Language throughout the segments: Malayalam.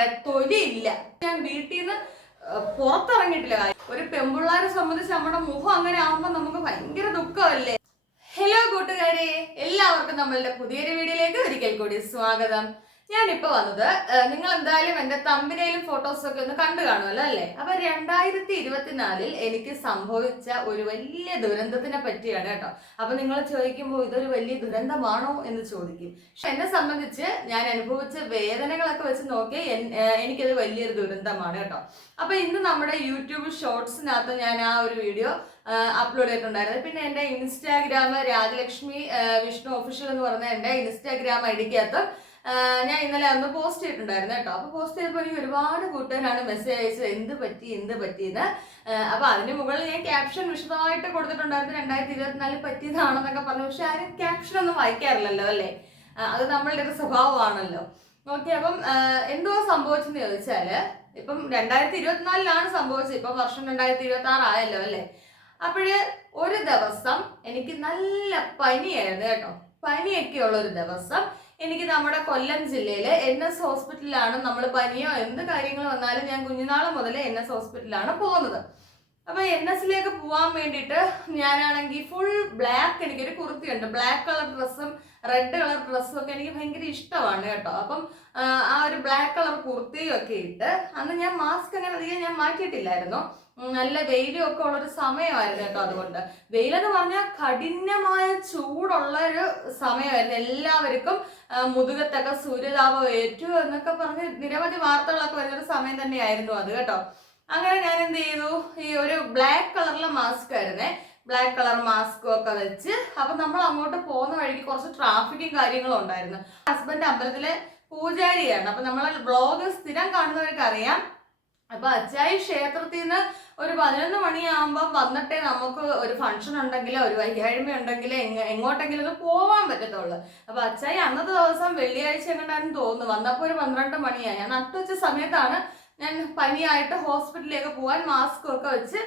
പറയാ തൊലിയില്ല. ഞാൻ വീട്ടിൽ നിന്ന് പുറത്തിറങ്ങിയിട്ടില്ല. ഒരു പെൺപിള്ളാരെ സംബന്ധിച്ച് നമ്മുടെ മുഖം അങ്ങനെ ആവുമ്പോൾ നമുക്ക് ഭയങ്കര ദുഃഖമല്ലേ. ഹലോ കൂട്ടുകാരെ, എല്ലാവർക്കും നമ്മളുടെ പുതിയൊരു വീഡിയോയിലേക്ക് ഒരിക്കൽ കൂടി സ്വാഗതം. ഞാനിപ്പോ വന്നത്, നിങ്ങൾ എന്തായാലും എന്റെ തമ്പനയിലും ഫോട്ടോസൊക്കെ ഒന്ന് കണ്ടു കാണുമല്ലോ അല്ലേ. അപ്പൊ 2024 എനിക്ക് സംഭവിച്ച ഒരു വലിയ ദുരന്തത്തിനെ പറ്റിയാണ് കേട്ടോ. അപ്പൊ നിങ്ങൾ ചോദിക്കുമ്പോൾ ഇതൊരു വലിയ ദുരന്തമാണോ എന്ന് ചോദിക്കും. പക്ഷെ എന്നെ സംബന്ധിച്ച് ഞാൻ അനുഭവിച്ച വേദനകളൊക്കെ വെച്ച് നോക്കി എനിക്കത് വലിയൊരു ദുരന്തമാണ് കേട്ടോ. അപ്പൊ ഇന്ന് നമ്മുടെ യൂട്യൂബ് ഷോർട്സിനകത്ത് ഞാൻ ആ ഒരു വീഡിയോ അപ്ലോഡ് ചെയ്തിട്ടുണ്ടായിരുന്നു. പിന്നെ എൻ്റെ ഇൻസ്റ്റാഗ്രാം രാജലക്ഷ്മി വിഷ്ണു ഒഫീഷ്യൽ എന്ന് പറഞ്ഞ എൻ്റെ ഇൻസ്റ്റാഗ്രാം ഐഡിക്കകത്ത് ഞാൻ ഇന്നലെ ഒന്ന് പോസ്റ്റ് ചെയ്തിട്ടുണ്ടായിരുന്നു കേട്ടോ. അപ്പൊ പോസ്റ്റ് ചെയ്തപ്പോൾ എനിക്ക് ഒരുപാട് കൂട്ടുകാരാണ് മെസ്സേജ് അയച്ചത് എന്ത് പറ്റിയെന്ന്. അപ്പൊ അതിന് മുകളിൽ ഞാൻ ക്യാപ്ഷൻ വിശദമായിട്ട് കൊടുത്തിട്ടുണ്ടായിരുന്നു 2024 പറ്റിയതാണെന്നൊക്കെ പറഞ്ഞു. പക്ഷെ ആരും ക്യാപ്ഷൻ ഒന്നും വായിക്കാറില്ലല്ലോ അല്ലേ. അത് നമ്മളുടെ ഒരു സ്വഭാവമാണല്ലോ. ഓക്കെ, അപ്പം എന്തോ സംഭവിച്ചെന്ന് ചോദിച്ചാല്, ഇപ്പം 2024 സംഭവിച്ചത്. ഇപ്പം വർഷം 2026 ആയല്ലോ അല്ലേ. അപ്പോഴ് ഒരു ദിവസം എനിക്ക് നല്ല പനിയായിരുന്നു കേട്ടോ. പനിയൊക്കെ ഉള്ള ഒരു ദിവസം എനിക്ക് നമ്മുടെ കൊല്ലം ജില്ലയിലെ NS ഹോസ്പിറ്റലിലാണ്. നമ്മൾ പനിയോ എന്ത് കാര്യങ്ങൾ വന്നാലും ഞാൻ കുഞ്ഞുനാൾ മുതലേ NS ഹോസ്പിറ്റലിലാണ് പോകുന്നത്. അപ്പൊ NSലേക്ക് പോകാൻ വേണ്ടിയിട്ട് ഞാനാണെങ്കിൽ ഫുൾ ബ്ലാക്ക്, എനിക്കൊരു കുർത്തിയുണ്ട്, ബ്ലാക്ക് കളർ ഡ്രസ്സും റെഡ് കളർ ഡ്രസ്സും ഒക്കെ എനിക്ക് ഭയങ്കര ഇഷ്ടമാണ് കേട്ടോ. അപ്പം ആ ഒരു ബ്ലാക്ക് കളർ കുർത്തിയും ഒക്കെ ഇട്ട് അന്ന് ഞാൻ മാസ്ക് അങ്ങനെ അധികം ഞാൻ മാറ്റിയിട്ടില്ലായിരുന്നു. നല്ല വെയിലും ഒക്കെ ഉള്ളൊരു സമയമായിരുന്നു കേട്ടോ. അതുകൊണ്ട് വെയിലെന്ന് പറഞ്ഞാൽ കഠിനമായ ചൂടുള്ള ഒരു സമയമായിരുന്നു. എല്ലാവർക്കും മുതുകത്തൊക്കെ സൂര്യതാപം ഏറ്റു എന്നൊക്കെ പറഞ്ഞ് നിരവധി വാർത്തകളൊക്കെ വരുന്നൊരു സമയം തന്നെയായിരുന്നു അത് കേട്ടോ. അങ്ങനെ ഞാൻ എന്ത് ചെയ്തു, ഈ ഒരു ബ്ലാക്ക് കളറിലെ മാസ്ക് ആയിരുന്നേ, ബ്ലാക്ക് കളർ മാസ്കും ഒക്കെ വെച്ച്. അപ്പൊ നമ്മൾ അങ്ങോട്ട് പോകുന്ന വഴിക്ക് കുറച്ച് ട്രാഫിക്കും കാര്യങ്ങളും ഉണ്ടായിരുന്നു. ഹസ്ബൻഡ് അമ്പലത്തിലെ പൂജാരിയാണ്. അപ്പൊ നമ്മളെ ബ്ലോഗ് സ്ഥിരം കാണുന്നവർക്ക് അറിയാം. അപ്പൊ അച്ചായി ക്ഷേത്രത്തിൽ നിന്ന് ഒരു 11 മണിയാകുമ്പോൾ വന്നിട്ടേ നമുക്ക് ഒരു ഫംഗ്ഷൻ ഉണ്ടെങ്കിലോ ഒരു വൈകാഴ്മ ഉണ്ടെങ്കിലോ എങ്ങോട്ടെങ്കിലും ഒന്ന് പോവാൻ പറ്റത്തുള്ളൂ. അപ്പൊ അച്ചായി അന്നത്തെ ദിവസം വെള്ളിയാഴ്ച എങ്ങോട്ടാണെന്ന് തോന്നുന്നു വന്നപ്പോൾ ഒരു 12 മണിയായി. ഞാൻ നട്ടുവെച്ച സമയത്താണ് ഞാൻ പനിയായിട്ട് ഹോസ്പിറ്റലിലേക്ക് പോകാൻ മാസ്ക് ഒക്കെ വെച്ച്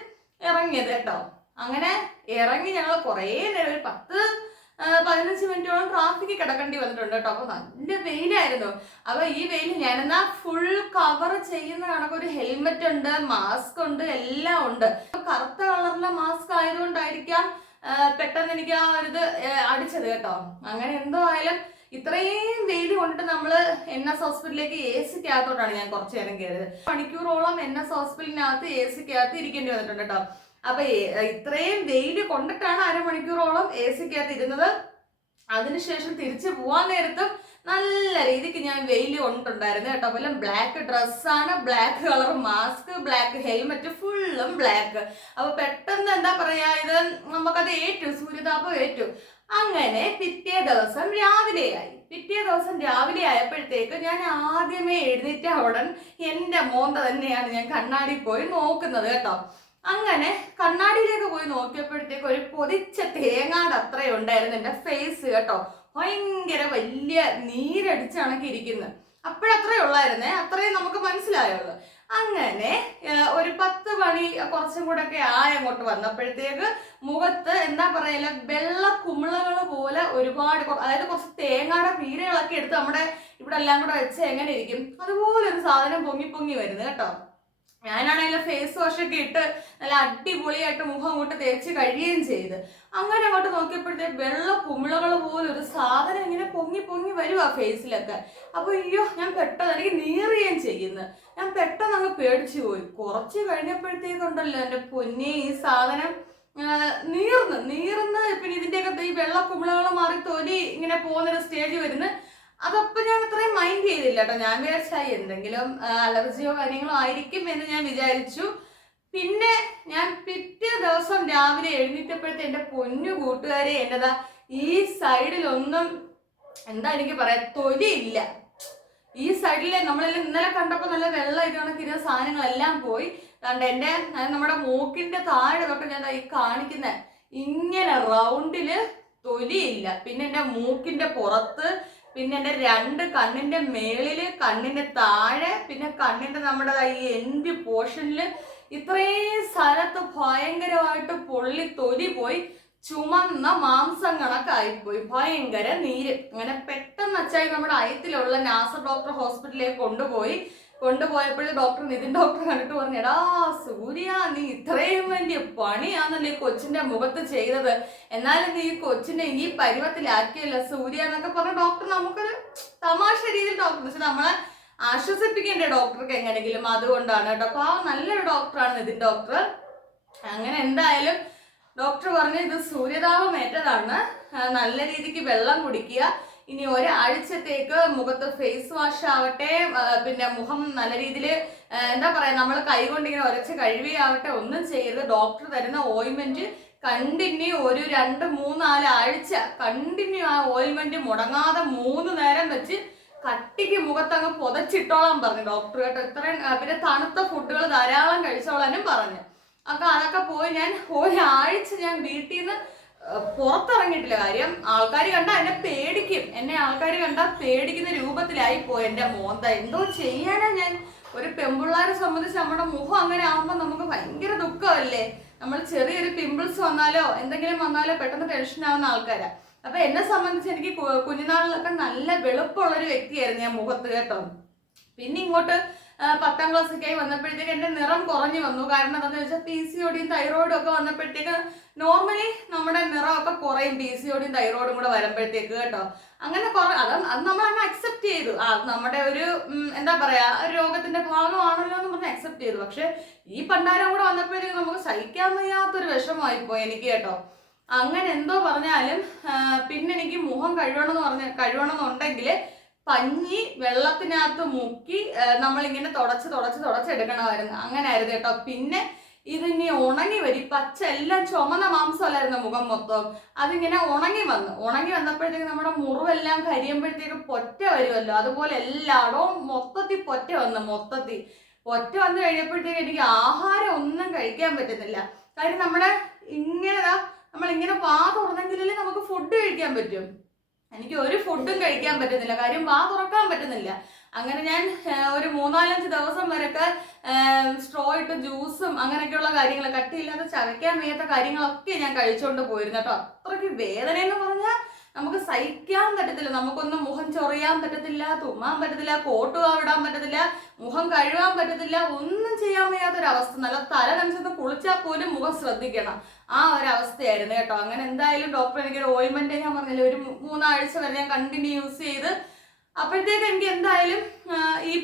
ഇറങ്ങിയത് കേട്ടോ. അങ്ങനെ ഇറങ്ങി ഞങ്ങൾ കുറേ നേരം, ഒരു 10-15 മിനിറ്റോളം ട്രാഫിക്ക് കിടക്കേണ്ടി വന്നിട്ടുണ്ട് കേട്ടോ. അപ്പൊ നല്ല വെയിലായിരുന്നു. അപ്പൊ ഈ വെയിൽ ഞാനെന്നാ ഫുൾ കവർ ചെയ്യുന്ന കണക്ക് ഒരു ഹെൽമെറ്റ് ഉണ്ട്, മാസ്ക് ഉണ്ട്, എല്ലാം ഉണ്ട്. കറുത്ത കളറിലെ മാസ്ക് ആയതുകൊണ്ടായിരിക്കാം പെട്ടെന്ന് എനിക്ക് ആ ഒരു ഇത് അടിച്ചത് കേട്ടോ. അങ്ങനെ എന്തോ ആയാലും ഇത്രയും വെയിൽ കൊണ്ടിട്ട് നമ്മള് NS ഹോസ്പിറ്റലിലേക്ക് AC-ക്കകത്തോട്ടാണ് ഞാൻ കുറച്ചു നേരം കയറിയത്. മണിക്കൂറോളം NS ഹോസ്പിറ്റലിനകത്ത് AC-ക്കകത്ത് ഇരിക്കേണ്ടി വന്നിട്ടുണ്ട് കേട്ടോ. അപ്പൊ ഇത്രയും വെയിൽ കൊണ്ടിട്ടാണ് അരമണിക്കൂറോളം AC-ക്കകത്ത് ഇരുന്നത്. അതിനുശേഷം തിരിച്ചു പോവാൻ നേരത്തും നല്ല രീതിക്ക് ഞാൻ വെയിൽ കൊണ്ടിട്ടുണ്ടായിരുന്നു കേട്ടോ. പോലെ ബ്ലാക്ക് ഡ്രസ്സാണ്, black colour mask, black helmet, ഫുള്ളും ബ്ലാക്ക്. അപ്പൊ പെട്ടെന്ന് എന്താ പറയാ, ഇത് നമുക്കത് ഏറ്റു, സൂര്യതാപം ഏറ്റു. അങ്ങനെ പിറ്റേ ദിവസം രാവിലെ ആയപ്പോഴത്തേക്ക് ഞാൻ ആദ്യമേ എഴുന്നേറ്റ ഉടൻ എന്റെ മോന്ത തന്നെയാണ് ഞാൻ കണ്ണാടി പോയി നോക്കുന്നത് കേട്ടോ. അങ്ങനെ കണ്ണാടിയിലേക്ക് പോയി നോക്കിയപ്പോഴത്തേക്ക് ഒരു പൊതിച്ച തേങ്ങാട് അത്രയും ഉണ്ടായിരുന്നു എൻ്റെ ഫേസ് കേട്ടോ. ഭയങ്കര വലിയ നീരടിച്ച് കണക്കിരിക്കുന്നത്. അപ്പോഴത്രേ ഉള്ളായിരുന്നേ, അത്രയും നമുക്ക് മനസ്സിലായുള്ളൂ. അങ്ങനെ ഒരു 10 മണി കുറച്ചും കൂടെ ഒക്കെ അങ്ങോട്ട് വന്നപ്പോഴത്തേക്ക് മുഖത്ത് എന്താ പറയല, വെള്ള കുമിളകൾ പോലെ ഒരുപാട്, അതായത് കുറച്ച് തേങ്ങയുടെ പീരകളൊക്കെ എടുത്ത് നമ്മുടെ ഇവിടെ എല്ലാം കൂടെ വെച്ച് എങ്ങനെ ഇരിക്കും അതുപോലെ ഒരു സാധനം പൊങ്ങി വരുന്നത് കേട്ടോ. ഞാനാണെങ്കിൽ ഫേസ് വാഷ് ഒക്കെ ഇട്ട് നല്ല അടിപൊളിയായിട്ട് മുഖം അങ്ങോട്ട് തേച്ച് കഴിയുകയും ചെയ്ത്. അങ്ങനെ അങ്ങോട്ട് നോക്കിയപ്പോഴത്തേക്ക് വെള്ള കുമിളകൾ പോലെ ഒരു സാധനം ഇങ്ങനെ പൊങ്ങി വരുവാ ഫേസിലൊക്കെ. അപ്പൊ അയ്യോ, ഞാൻ പെട്ടെന്ന് എനിക്ക് നീറുകയും ചെയ്യുന്നു. ഞാൻ പെട്ടെന്ന് അങ്ങ് പേടിച്ചു പോയി. കുറച്ച് കഴിഞ്ഞപ്പോഴത്തേക്കുണ്ടല്ലോ എൻ്റെ പൊന്നെ, ഈ സാധനം നീർന്ന് പിന്നെ ഇതിൻ്റെയൊക്കെ ഈ വെള്ള കുമിളകൾ മാറി തൊലി ഇങ്ങനെ പോകുന്നൊരു സ്റ്റേജ് വരുന്നു. അതപ്പൊ ഞാൻ അത്രയും മൈൻഡ് ചെയ്തില്ല കേട്ടോ. ഞാൻ വിചാരിച്ചായി എന്തെങ്കിലും അലർജിയോ കാര്യങ്ങളോ ആയിരിക്കും എന്ന് ഞാൻ വിചാരിച്ചു. പിന്നെ ഞാൻ പിറ്റേ ദിവസം രാവിലെ എഴുന്നേറ്റപ്പോഴത്തെ എൻ്റെ പൊന്നു കൂട്ടുകാരെ, എന്നതാ ഈ സൈഡിലൊന്നും എന്താ എനിക്ക് പറയാ, തൊലിയില്ല. ഈ സൈഡിലെ നമ്മളെല്ലാം ഇന്നലെ കണ്ടപ്പോൾ നല്ല വെള്ളം ഇത് കണക്കിരുന്ന സാധനങ്ങളെല്ലാം പോയി. കണ്ട എൻ്റെ നമ്മുടെ മൂക്കിന്റെ താഴെ തൊട്ട് ഞാൻ ഈ കാണിക്കുന്ന ഇങ്ങനെ റൗണ്ടില് തൊലിയില്ല. പിന്നെ എൻ്റെ മൂക്കിന്റെ പുറത്ത്, പിന്നെ എൻ്റെ 2 കണ്ണിന്റെ മേളില്, കണ്ണിന്റെ താഴെ, പിന്നെ കണ്ണിന്റെ നമ്മുടെ ഈ എൻഡ് പോർഷനില് ഇത്രയും സ്ഥലത്ത് ഭയങ്കരമായിട്ട് പൊള്ളി തൊലി പോയി. ചുമന്ന മാംസം കണക്കായിപ്പോയി, ഭയങ്കര നീര്. അങ്ങനെ പെട്ടെന്ന് അച്ചായി നമ്മുടെ അയത്തിലുള്ള നാസർ ഡോക്ടർ ഹോസ്പിറ്റലിലേക്ക് കൊണ്ടുപോയപ്പോഴും ഡോക്ടർ നിതിൻ ഡോക്ടർ കണ്ടിട്ട് പറഞ്ഞു, എടാ സൂര്യ, നീ ഇത്രയും വലിയ പണിയാന്നല്ലേ ഈ കൊച്ചിന്റെ മുഖത്ത് ചെയ്തത്, എന്നാലും നീ ഈ കൊച്ചിനെ ഈ പരുവത്തിലാക്കിയല്ല സൂര്യ എന്നൊക്കെ പറഞ്ഞ ഡോക്ടർ നമുക്കൊരു തമാശ രീതിയിൽ ഡോക്ടർ പക്ഷെ നമ്മളെ ആശ്വസിപ്പിക്കേണ്ട ഡോക്ടർക്ക് എങ്ങനെയെങ്കിലും, അതുകൊണ്ടാണ് കേട്ടോ. അപ്പൊ ആ നല്ലൊരു ഡോക്ടറാണ് നിതിൻ ഡോക്ടർ. അങ്ങനെ എന്തായാലും ഡോക്ടർ പറഞ്ഞു ഇത് സൂര്യതാപം ഏറ്റതാണ്, നല്ല രീതിക്ക് വെള്ളം കുടിക്കുക, ഇനി ഒരാഴ്ചത്തേക്ക് മുഖത്ത് ഫേസ് വാഷ് ആവട്ടെ, പിന്നെ മുഖം നല്ല രീതിയിൽ എന്താ പറയാ നമ്മൾ കൈകൊണ്ട് ഇങ്ങനെ ഉരച്ച് കഴുകിയാവട്ടെ, ഒന്നും ചെയ്യരുത്. ഡോക്ടർ തരുന്ന ഓയിൻമെന്റ് കണ്ടിന്യൂ ഒരു 2-3-4 ആഴ്ച കണ്ടിന്യൂ ആ ഓയിൻമെന്റ് മുടങ്ങാതെ 3 നേരം വെച്ച് കട്ടിക്ക് മുഖത്തങ്ങ് പുതച്ചിട്ടോളാൻ പറഞ്ഞു ഡോക്ടർ കേട്ടോ. ഇത്രയും പിന്നെ തണുത്ത ഫുഡുകൾ ധാരാളം കഴിച്ചോളാനും പറഞ്ഞു. അപ്പൊ അതൊക്കെ പോയി ഞാൻ ഒരാഴ്ച ഞാൻ വീട്ടിൽ നിന്ന് പുറത്തിറങ്ങിയിട്ടില്ല. കാര്യം ആൾക്കാർ കണ്ടാൽ എന്നെ പേടിക്കും, എന്നെ ആൾക്കാർ കണ്ടാൽ പേടിക്കുന്ന രൂപത്തിലായി പോയി എൻ്റെ മോന്ത. എന്തോ ചെയ്യാനാ ഞാൻ, ഒരു പെൺപിള്ളേരെ സംബന്ധിച്ച് നമ്മുടെ മുഖം അങ്ങനെ ആകുമ്പോൾ നമുക്ക് ഭയങ്കര ദുഃഖമല്ലേ. നമ്മൾ ചെറിയൊരു പിമ്പിൾസ് വന്നാലോ എന്തെങ്കിലും വന്നാലോ പെട്ടെന്ന് ടെൻഷൻ ആവുന്ന ആൾക്കാരാ. അപ്പൊ എന്നെ സംബന്ധിച്ച് എനിക്ക് കുഞ്ഞുനാളിലൊക്കെ നല്ല വെളുപ്പുള്ളൊരു വ്യക്തിയായിരുന്നു ഞാൻ മുഖത്ത് കേട്ടോ. പിന്നെ ഇങ്ങോട്ട് 10ാം ക്ലാസ്സൊക്കെയായി വന്നപ്പോഴത്തേക്ക് എൻ്റെ നിറം കുറഞ്ഞു വന്നു. കാരണം എന്താണെന്ന് വെച്ചാൽ PCODയും തൈറോയിഡും ഒക്കെ വന്നപ്പോഴത്തേക്ക് നോർമലി നമ്മുടെ നിറമൊക്കെ കുറയും PCODയും തൈറോയിഡും കൂടെ വരുമ്പോഴത്തേക്ക് കേട്ടോ. അങ്ങനെ അത് നമ്മൾ അങ്ങ് അക്സെപ്റ്റ് ചെയ്തു. നമ്മുടെ ഒരു എന്താ പറയാ രോഗത്തിന്റെ ഭാഗമാണല്ലോ എന്ന് പറഞ്ഞ് അക്സെപ്റ്റ് ചെയ്തു. പക്ഷെ ഈ പണ്ടാരം കൂടെ വന്നപ്പോഴത്തേക്ക് നമുക്ക് സഹിക്കാൻ വയ്യാത്തൊരു വിഷമമായിപ്പോയി എനിക്ക് കേട്ടോ. അങ്ങനെ എന്തോ പറഞ്ഞാലും പിന്നെ എനിക്ക് മുഖം കഴുകണമെന്നുണ്ടെങ്കിൽ പഞ്ഞി വെള്ളത്തിനകത്ത് മുക്കി നമ്മളിങ്ങനെ തുടച്ചെടുക്കണമായിരുന്നു. അങ്ങനെ ആയിരുന്നു കേട്ടോ. പിന്നെ ഇതിനി ഉണങ്ങി വരും, പച്ച എല്ലാം ചുമന്ന മാംസമല്ലായിരുന്നു മുഖം മൊത്തം, അതിങ്ങനെ ഉണങ്ങി വന്നപ്പോഴത്തേക്ക് നമ്മുടെ മുറിവെല്ലാം കരിയുമ്പോഴത്തേക്ക് പൊറ്റ വരുമല്ലോ, അതുപോലെ എല്ലായിടവും മൊത്തത്തിൽ പൊറ്റ വന്നു കഴിഞ്ഞപ്പോഴത്തേക്ക് എനിക്ക് ആഹാരം ഒന്നും കഴിക്കാൻ പറ്റുന്നില്ല. കാര്യം നമ്മളിങ്ങനെ വാ തുറന്നെങ്കിലല്ലേ നമുക്ക് ഫുഡ് കഴിക്കാൻ പറ്റും. എനിക്ക് ഒരു ഫുഡും കഴിക്കാൻ പറ്റുന്നില്ല, കാര്യം വാ തുറക്കാൻ പറ്റുന്നില്ല. അങ്ങനെ ഞാൻ ഒരു 3-4 ദിവസം വരെയൊക്കെ സ്ട്രോ ഇട്ട് ജ്യൂസും അങ്ങനെയൊക്കെയുള്ള കാര്യങ്ങൾ, കട്ടിയില്ലാതെ ചവയ്ക്കാൻ വയ്യാത്ത കാര്യങ്ങളൊക്കെ ഞാൻ കഴിച്ചുകൊണ്ട് പോയിരുന്നു കേട്ടോ. അത്രയ്ക്ക് വേദന എന്ന് പറഞ്ഞാൽ നമുക്ക് സഹിക്കാൻ പറ്റത്തില്ല. നമുക്കൊന്നും മുഖം ചൊറിയാൻ പറ്റത്തില്ല, തുമ്മാൻ പറ്റത്തില്ല, കോട്ട് ഇടാൻ പറ്റത്തില്ല, മുഖം കഴുകാൻ പറ്റത്തില്ല, ഒന്നും ചെയ്യാൻ വയ്യാത്തൊരവസ്ഥ. നല്ല തല നനച്ചത് കുളിച്ചാൽ പോലും മുഖം ശ്രദ്ധിക്കണം, ആ ഒരവസ്ഥയായിരുന്നു കേട്ടോ. അങ്ങനെ എന്തായാലും ഡോക്ടർ എനിക്കൊരു ഓയിൻമെന്റ് ഞാൻ പറഞ്ഞില്ല, ഒരു 3 ആഴ്ച വരെ ഞാൻ കണ്ടിന്യൂ യൂസ് ചെയ്ത് അപ്പോഴത്തേക്ക് എനിക്ക് എന്തായാലും ഈ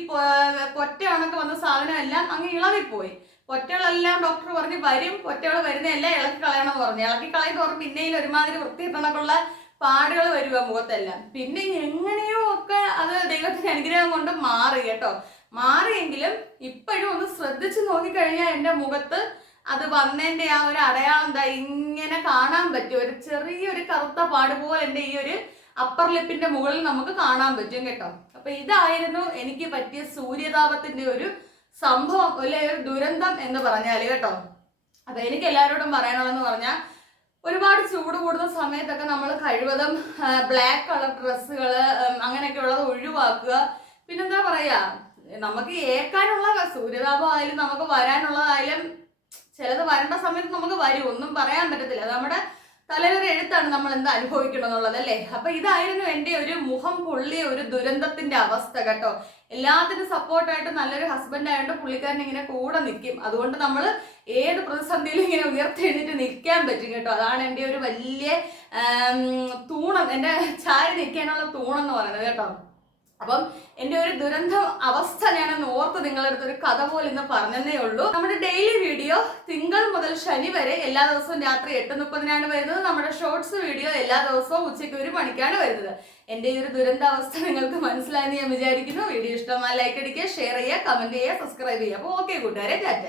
പൊറ്റ കണക്ക് വന്ന സാധനമെല്ലാം അങ്ങ് ഇളവിപ്പോയി. പൊറ്റകളെല്ലാം ഡോക്ടർ പറഞ്ഞ് വരും, പൊറ്റകൾ വരുന്നതെല്ലാം ഇളക്കി കളയണമെന്ന് പറഞ്ഞു. ഇളക്കി കളയെന്ന് പറഞ്ഞ് പിന്നെയും ഒരുമാതിരി വൃത്തിയിട്ടണക്കുള്ള പാടുകൾ വരുക മുഖത്തെല്ലാം. പിന്നെ എങ്ങനെയോ ഒക്കെ അത് ദൈവത്തിന്റെ അനുഗ്രഹം കൊണ്ട് മാറി കേട്ടോ. മാറിയെങ്കിലും ഇപ്പോഴും ഒന്ന് ശ്രദ്ധിച്ചു നോക്കിക്കഴിഞ്ഞാൽ എൻ്റെ മുഖത്ത് അത് വന്നതിൻ്റെ ആ ഒരു അടയാളം എന്താ ഇങ്ങനെ കാണാൻ പറ്റും. ഒരു ചെറിയൊരു കറുത്ത പാട് പോലെ എൻ്റെ ഈ ഒരു അപ്പർ ലിപ്പിന്റെ മുകളിൽ നമുക്ക് കാണാൻ പറ്റും കേട്ടോ. അപ്പൊ ഇതായിരുന്നു എനിക്ക് പറ്റിയ സൂര്യതാപത്തിന്റെ ഒരു സംഭവം, അല്ലെ ഒരു ദുരന്തം എന്ന് പറഞ്ഞാല് കേട്ടോ. അപ്പൊ എനിക്ക് എല്ലാവരോടും പറയാനുള്ളതെന്ന് പറഞ്ഞാൽ ഒരുപാട് ചൂട് കൂടുന്ന സമയത്തൊക്കെ നമ്മൾ കഴിവതും ബ്ലാക്ക് കളർ ഡ്രസ്സുകൾ അങ്ങനെയൊക്കെ ഉള്ളത് ഒഴിവാക്കുക. പിന്നെന്താ പറയാ, നമുക്ക് ഏൽക്കാനുള്ള സൂര്യതാപം ആയാലും നമുക്ക് വരാനുള്ളതായാലും ചിലത് വരേണ്ട സമയത്ത് നമുക്ക് വരും, ഒന്നും പറയാൻ പറ്റത്തില്ല. നമ്മുടെ തലവരെ എഴുത്താണ് നമ്മൾ എന്താ അനുഭവിക്കണം എന്നുള്ളത് അല്ലേ. അപ്പൊ ഇതായിരുന്നു എൻ്റെ ഒരു മുഖം പൊള്ളിയ ഒരു ദുരന്തത്തിന്റെ അവസ്ഥ കേട്ടോ. എല്ലാത്തിനും സപ്പോർട്ടായിട്ട് നല്ലൊരു ഹസ്ബൻഡ് ആയതുകൊണ്ട് പുള്ളിക്കാരൻ ഇങ്ങനെ കൂടെ നിൽക്കും. അതുകൊണ്ട് നമ്മൾ ഏത് പ്രതിസന്ധിയിലും ഇങ്ങനെ ഉയർത്തെഴുന്നിട്ട് നിൽക്കാൻ പറ്റും കേട്ടോ. അതാണ് എൻ്റെ ഒരു വലിയ തൂണം, എൻ്റെ ചാരി നിൽക്കാനുള്ള തൂണെന്ന് പറയുന്നത് കേട്ടോ. അപ്പം എൻ്റെ ഒരു ദുരന്ത അവസ്ഥ ഞാനൊന്ന് ഓർത്ത് നിങ്ങളുടെ അടുത്തൊരു കഥ പോലെ ഇന്ന് പറഞ്ഞതേ ഉള്ളൂ. നമ്മുടെ ഡെയിലി വീഡിയോ തിങ്കൾ മുതൽ ശനി വരെ എല്ലാ ദിവസവും രാത്രി 8:30-നാണ് വരുന്നത്. നമ്മുടെ ഷോർട്സ് വീഡിയോ എല്ലാ ദിവസവും ഉച്ചയ്ക്ക് 1 മണിക്കാണ് വരുന്നത്. എൻ്റെ ഈ ഒരു ദുരന്താവസ്ഥ നിങ്ങൾക്ക് മനസ്സിലായെന്ന് ഞാൻ വിചാരിക്കുന്നു. വീഡിയോ ഇഷ്ടമായി ലൈക്ക് അടിക്കുക, ഷെയർ ചെയ്യുക, കമന്റ് ചെയ്യുക, സബ്സ്ക്രൈബ് ചെയ്യുക. അപ്പോൾ ഓക്കെ കൂട്ടുകാരെ, ടാറ്റ.